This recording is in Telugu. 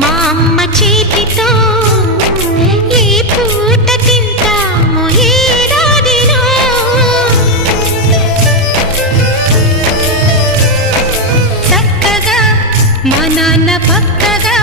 మా అమ్మ చేతితో ఈ పూట తింటాము ఏడాదిలో. చక్కగా మా నాన్న పక్కగా